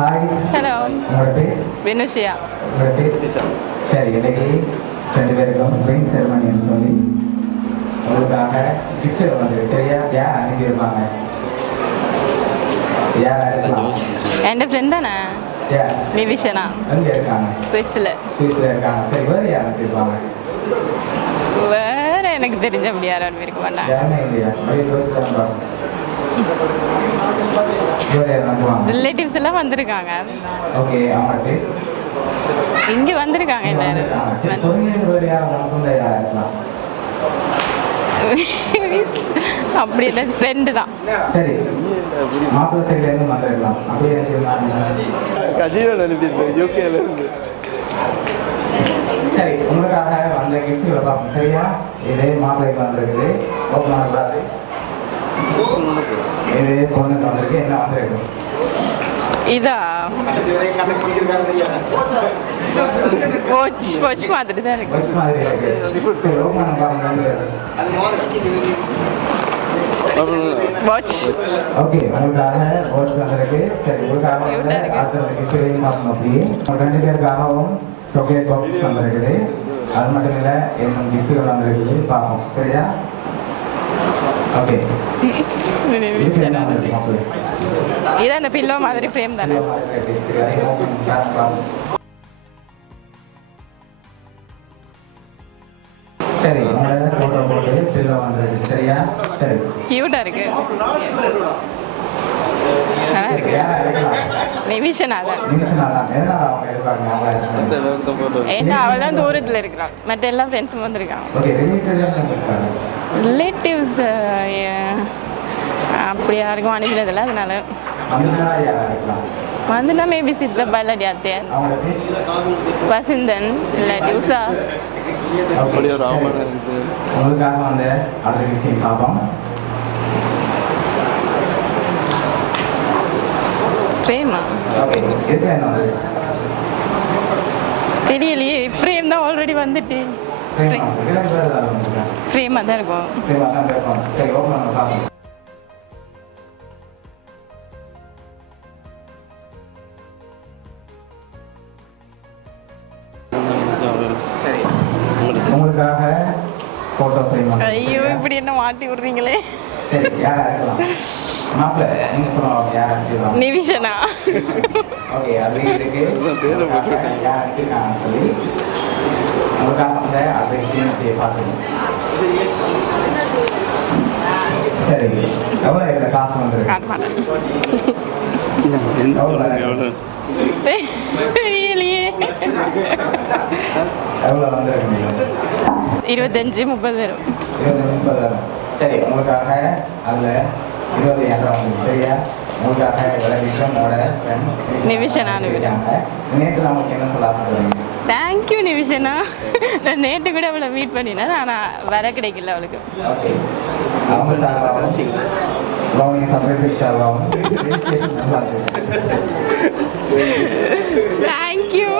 Hi. Hello. உங்களோட பேர்? வினுஷியா. உங்களோட பேர்? சரி, இன்னைக்கு 2 பேருக்கும் ரிங் செரமனின்னு சொல்லி உங்களுக்காக கிஃப்ட் வந்து சரியா யார் அனுப்பியிருப்பாங்க? யார் இருக்கலாம்? என் ஃப்ரெண்ட் தானே நிவிஷனா. எங்கே இருக்காங்க? சுவிஸில். சுவிஸில் இருக்காங்க. சரி, வேறு யார் அனுப்பியிருப்பாங்க? வேற எனக்கு தெரிஞ்ச அப்படி யாரும் அனுப்பியிருக்க மாட்டாங்க. யாருமே இல்லையா? அப்படியே யோசிச்சு ரிலேட்டிவ்ஸ் எல்லாம் வந்திருக்காங்க. ஓகே, அவங்களுக்கு இங்கே வந்திருக்காங்க எல்லாரும். அப்படி இல்லை, ஃப்ரெண்டு தான். சரி, மாப்பிள்ளை சைட்லேருந்து வந்துடலாம். அப்படியே சரி, உங்களுக்காக வந்த கிஃப்ட் பார்ப்போம் சரியா? இதே மாப்பிள்ளைக்கு வந்திருக்குது. ஓப்பன் பண்ணக்கூடாது. இது பொண்ணுக்கு வந்திருக்கு. என்ன வந்திருக்கு? இதா வாட்ச் மாதிரி தான் இருக்கு. வாட்ச் மாதிரி இருக்கு. சரி, ஓப்பன் பண்ண வாட்ச். ஓகே, உங்களுக்காக வாட்ச் வந்திருக்கு. சரி, உங்களுக்காக அடுத்த கிஃப்ட் பார்க்கணும். அப்படியே 2 பேருக்காகவும் சாக்லேட் பாக்ஸ் வந்திருக்குது. அது மட்டும் இல்லை, இன்னும் கிஃப்ட்டுகள் வந்திருக்குது. பார்ப்போம் சரியா? ஓகே, இதான் இந்த பில்லோ மாதிரி ஃப்ரேம் தானே. சரி, உங்களோட ஃபோட்டோ போட்டு பில்லோ வந்திருக்கு சரியா? சரி, கியூட்டா இருக்கு. நல்லா இருக்கு. நிவிஷனா தான். ஏன்னா அவள் தான் தூரத்தில் இருக்கிறாள். மற்ற எல்லா ஃப்ரெண்ட்ஸும் வந்திருக்காங்க. ரிலேட்டிவ்ஸ் அப்படி யாருக்கும் அனுப்பினதில்லை. அதனால வந்துனா மேபி சித்தப்பா இல்லாட்டி அத்தையன், வசந்தன் இல்லாட்டி உஷா. உங்களுக்காக வந்து அடுத்த விஷயம் பார்ப்போம். பிரேமா தெரியலையே. பிரேம் தான் ஆல்ரெடி வந்துட்டு. பிரேமா தான் இருக்கும். சரி, ஓப்பன் பண்ண பார்ப்போம். சரி, உங்களுக்காக போட்டோ ஃப்ரேம். ஐயோ, இப்படி என்ன மாட்டி விடுறீங்களே. சரி, யாரா இருக்கலாம்? மாப்பிள்ளை நீங்க சொல்லுவாங்க யாரா இருக்கலாம்? நிவிஷனா. ஓகே, அப்படி இருக்கு. யார் இருக்காங்க சொல்லி உங்களுக்காக வந்து அடுத்த கிளீனத்தை பார்த்துக்கணும். சரி, எவ்வளோ இதில் காசு வந்துருக்கு? தெரியலையே. எவ்வளோ வந்துருக்கு? 25-30 வரும். 20-30. சரி, உங்களுக்காக அதில் 25,000 வந்து சரியா? உங்களுக்காக விளைவிஷனோட நிவிஷனா அனுப்பிட்டாங்க. நேற்று நமக்கு என்ன சொல்ல ஆசைப்படுறீங்க? தேங்க்யூ நிவிஷனா. நான் நேற்று கூட அவளை மீட் பண்ணினேன். ஆனால் வர கிடைக்கல அவளுக்கு. ஓகே, அவங்க சார்பாகவும் சர்ப்ரைஸ் சார்பாகவும் தேங்க்யூ.